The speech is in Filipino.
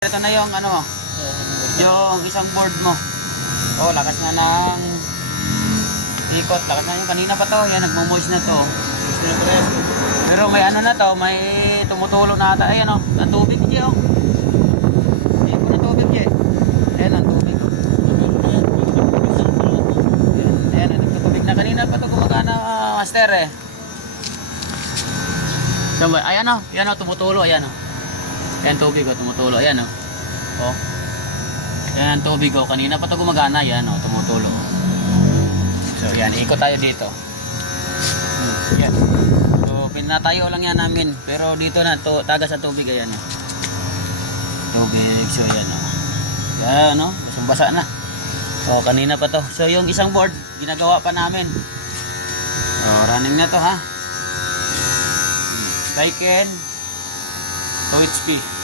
Ito na yung ano, yung isang board mo. Oh, lakas na ng ikot. Lakas na yung kanina pa to. Yan, nagmo-moist na to. Pero may ano na to, may tumutulo na ata. Ayan oh, ang tubig niya oh. Ayan po na tubig niya. Ayan ang tubig. Ayan, nagtutubig na. Kanina pa to gumagana, master eh. So, ayan oh, yan oh, tumutulo. Ayan oh. Yan tubig oh, tumutulo. Ayan oh. Oh. Yan tubig oh, kanina pa to gumagana. Yan oh, tumutulo. So yan, ikot tayo dito. Yan. So pinatayo lang yan namin, pero dito na to, tagas sa tubig ayan oh. Tubig, so yan oh. Yan oh, basang-basa na. So kanina pa to. So yung isang board, ginagawa pa namin. So running na to ha. Daikin 2 HP.